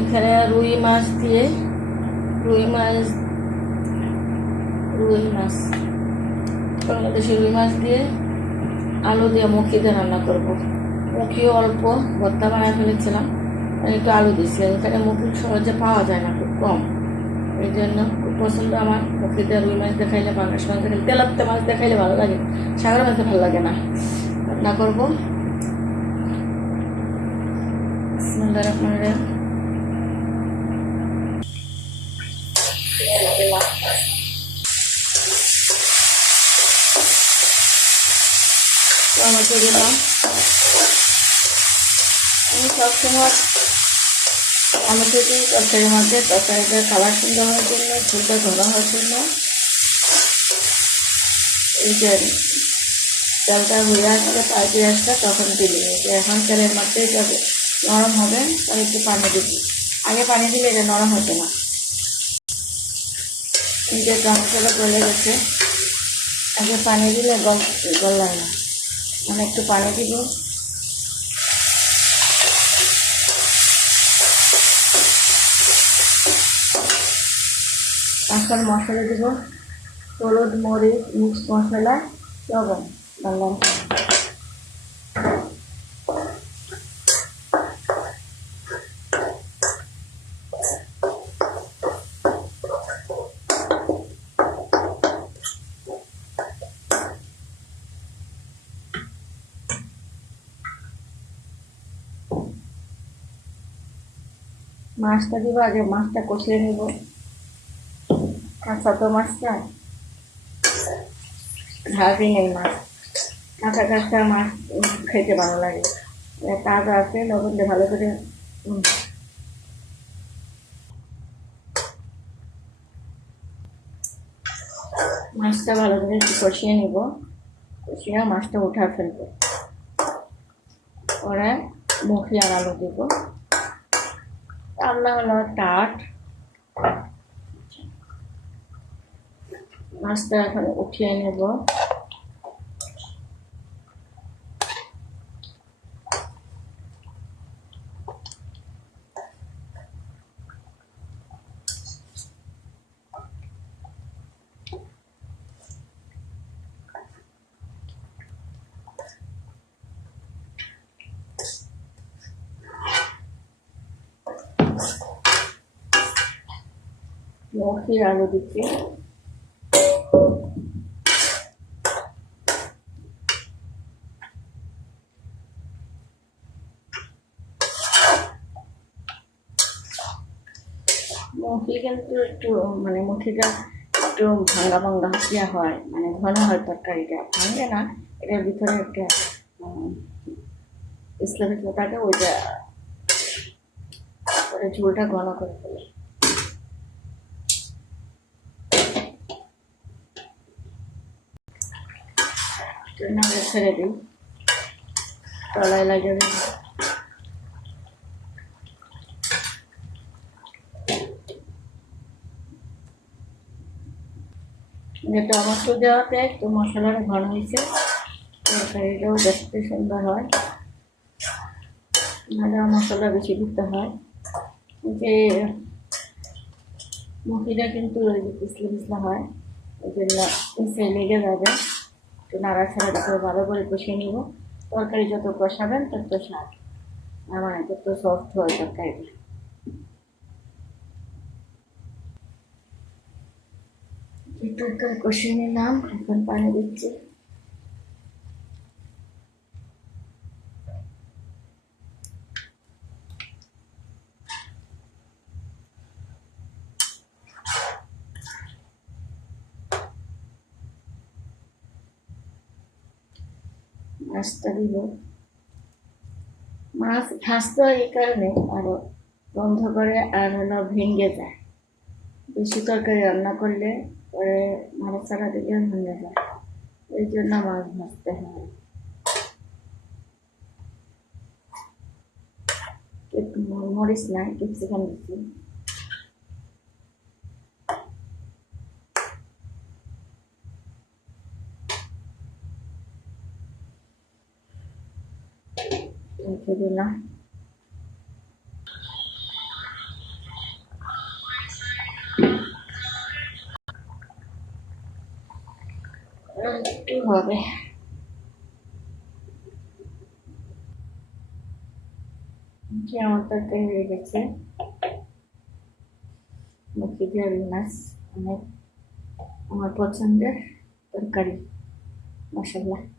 এখানে রুই মাছ দিয়ে, রুই মাছ রুই মাছ, বাংলাদেশি রুই মাছ দিয়ে আলু দিয়ে মুখি দিয়ে রান্না করব। মুখিও অল্প, ভর্তা বানায় ফেলেছিলাম একটু আলু দিয়েছি। এখানে মুখি সহজে পাওয়া যায় না, খুব কম। এই জন্য খুব পছন্দ আমার মুখি দিয়ে রুই মাছ দেখাইলে বাংলাদেশ মাছ দেখাইলে তেলাপ্তে মাছ দেখাইলে ভালো লাগে। সাগর মাছ ভালো লাগে না। রান্না করব। বিসমিল্লাহির দিলাম আমি সবসময় টমেটো দিই তরকারির মধ্যে তরকারিটা কালার সুন্দর হওয়ার জন্য ঝুলটা ধরা হওয়ার জন্য এই যে তেলটা হয়ে আসবে পাইপে আসবে তখন দিলি এখন তেলের মধ্যে নরম হবে তাহলে একটু পানি দিবি আগে পানি দিলে এটা নরম হতো না এই যে টমেটোটা গলে গেছে, আগে পানি দিলে গল গলায় না। মানে একটু পানি দিব। এখন মশলা দিব। হলুদ, মরিচ মিক্স মশলা, লবণ বাংলা মাছটা দিব আগে, মাছটা কষিয়ে নেব। কাঁচা তো মাছটা ঝাঁকি নেই মাছ। কাঁচা কাঁচা মাছ খেতে ভালো লাগে। তাজা আছে দিয়ে ভালো করে মাছটা ভালো করে কষিয়ে নিব। কষিয়ে মাছটা উঠা ফেলব। ওরা মুখি আর আলু দিব। রান্না হলো টাট মাছটা এখন উঠিয়ে নেব। মুখির আলু দিচ্ছি মুখি কিন্তু একটু মানে মুখিটা একটু ভাঙ্গা ভাঙ্গা ইয়া হয় মানে ঘন হয় তরকারিটা ভাঙে না এটার ভিতরে একটা ইসলামিক থাকে ওইটা ঝোলটা ঘন করে ফেলে নাড়ে ছেড়ে দিই তলায় লাগে যে টমেটো দেওয়াতে একটু মশলাটা ঘন হয়েছে তরকারিটাও দেখতে সুন্দর হয় নাহলে মশলা বেশি দিতে হয় যে মুখিটা কিন্তু ওই যে পিছলে পিছলে হয় ওই জন্য পিছলে লেগে যাবে একটু নাড়াচাড়া দিতে ভালো করে কষিয়ে নিব। তরকারি যত কষাবেন তত স্বাদ। আমার মানে তত সফট হয় তরকারিটা একটু কষিয়ে নিলাম, এখন পানি দিচ্ছি। মাছটা দিব। মাছ ভাজতে এই কারণে আরও বন্ধ করে আর হলো ভেঙে যায়। বেশি তরকারি রান্না করলে পরে নাড়াচাড়া দিলে ভেঙে যায়। এই জন্য মাছ ভাজতে হয়। মরিচ নাই, ক্যাপসিকাম দিচ্ছি Increíble. Vabbè. Andiamo a vedere che c'è. Bukiti Avinash અને અમે પસંદ તરકારી મસાલા